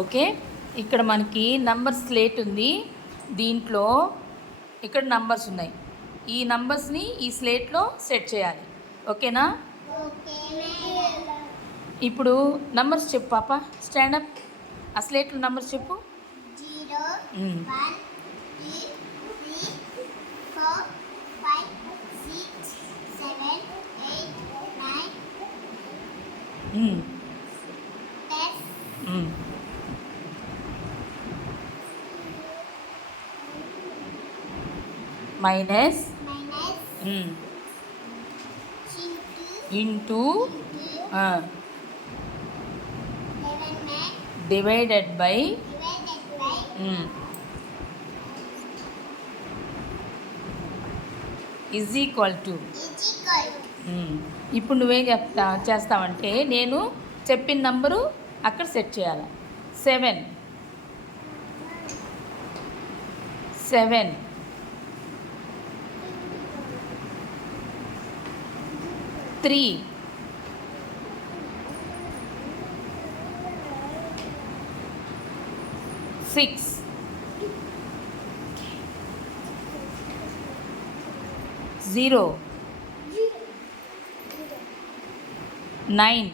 ఓకే, ఇక్కడ మనకి number slate ఉంది. దీంట్లో ఇక్కడ నంబర్స్ ఉన్నాయి. ఈ నంబర్స్ని ఈ స్లేట్లో సెట్ చేయాలి. ఓకేనా? ఇప్పుడు నంబర్స్ చెప్పు పాప. స్టాండప్. ఆ స్లేట్లో నంబర్స్ చెప్పు. 0 1 2 3 4 5 6 7 8 9 10 minus into divided by is equal to. ఇప్పుడు నువ్వేం చేస్తావంటే నేను చెప్పిన నంబరు అక్కడ సెట్ చేయాలి. 7 3 6 0 9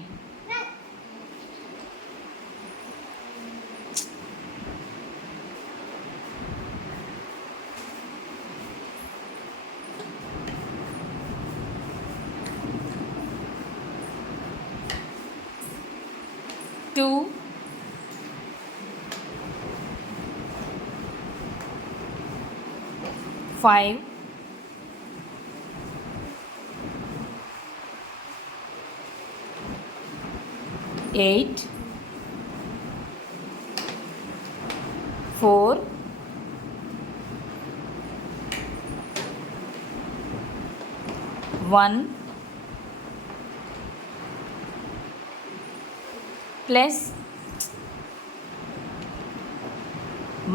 2 5 8 4 1 plus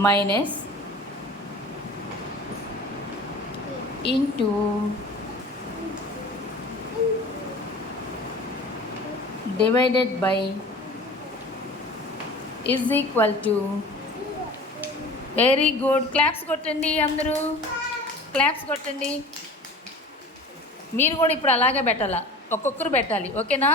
minus into divided by is equal to. Very good. Claps కొట్టండి అందరూ, క్లాప్స్ కొట్టండి. మీరు కూడా ఇప్పుడు అలాగే పెట్టాలా, ఒక్కొక్కరు పెట్టాలి. ఓకేనా?